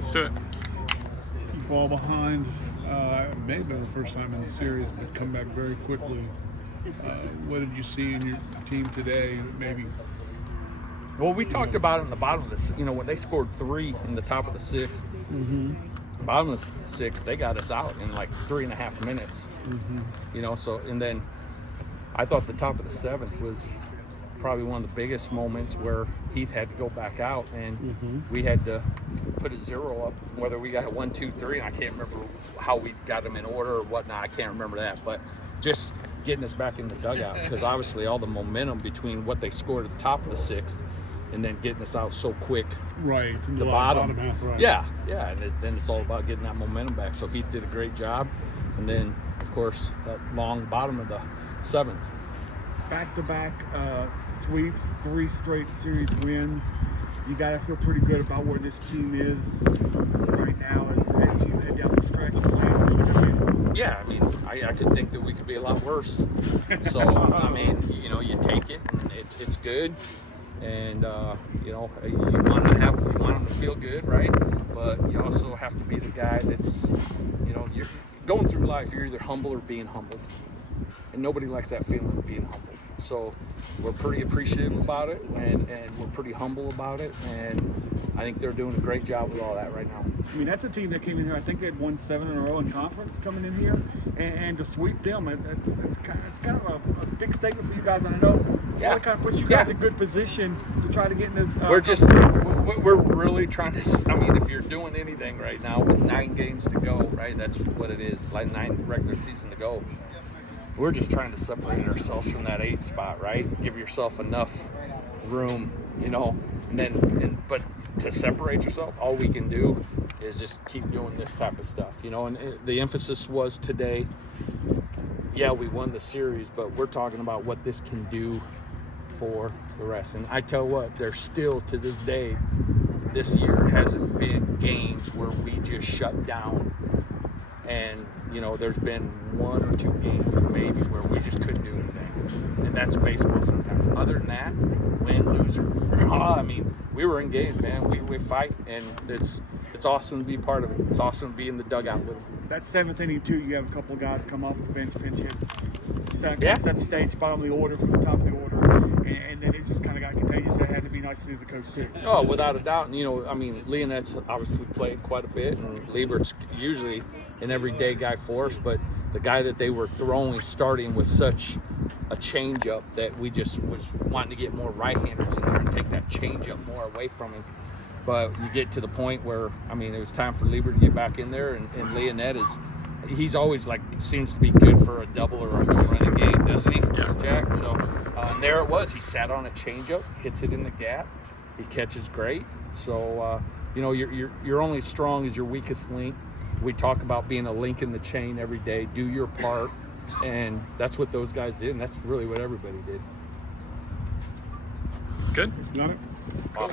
Let's do it. You fall behind. It may have been the first time in the series, but come back very quickly. What did you see in your team today that maybe? Well, we talked about it in the bottom of the, when they scored 3 in the top of the 6th, bottom of the 6th, they got us out in like 3.5 minutes. So, and then I thought the top of the 7th was probably one of the biggest moments where Heath had to go back out and we had to put a 0 up, whether we got a 1, 2, 3, and I can't remember how we got them in order or whatnot. I can't remember that, but just getting us back in the dugout, because obviously all the momentum between what they scored at the top of the 6th and then getting us out so quick. Right, from the bottom. Half, right. Yeah, and then it's all about getting that momentum back. So Heath did a great job. And then, of course, that long bottom of the 7th. Back-to-back sweeps, 3 straight series wins. You got to feel pretty good about where this team is right now as you head down the stretch playing really good baseball. Yeah, I mean, I could think that we could be a lot worse. So, I mean, you take it, and it's good. And, you want them to feel good, right? But you also have to be the guy that's, you're going through life, you're either humble or being humbled. And nobody likes that feeling of being humbled. So we're pretty appreciative about it, and we're pretty humble about it. And I think they're doing a great job with all that right now. I mean, that's a team that came in here, I think they had won 7 in a row in conference coming in here. And to sweep them, it's kind of a big statement for you guys. And I know it kind of puts you guys in good position to try to get in this. We're really trying to, I mean, if you're doing anything right now with 9 games to go, right, that's what it is, like 9 regular season to go. We're just trying to separate ourselves from that 8th spot, right? Give yourself enough room, but to separate yourself, all we can do is just keep doing this type of stuff, and the emphasis was today, we won the series, but we're talking about what this can do for the rest. And I tell you what, there's still to this day, this year hasn't been games where we just shut down. And, there's been 1 or 2 games maybe where we just couldn't do anything. And that's baseball sometimes. Other than that, win, loser. I mean, we were in games, man. We fight, and it's awesome to be part of it. It's awesome to be in the dugout with them. That 7th inning, too, you have a couple of guys come off the bench hit. Set the stage, bottom of the order from the top of the order. And then it just kind of got contagious. That had to be nice to see as a coach, too. Oh, without a doubt. And, Leonette's obviously played quite a bit, and Liebert's usually an everyday guy for us, but the guy that they were starting with such a changeup that we just was wanting to get more right-handers in there and take that changeup more away from him. But you get to the point where, it was time for Lieber to get back in there, and Leonette he's always seems to be good for a double or a home run a game, doesn't he, Jack? So, and there it was. He sat on a changeup, hits it in the gap. He catches great. So, you're only as strong as your weakest link. We talk about being a link in the chain every day. Do your part, and that's what those guys did, and that's really what everybody did. Good. Got it. Awesome.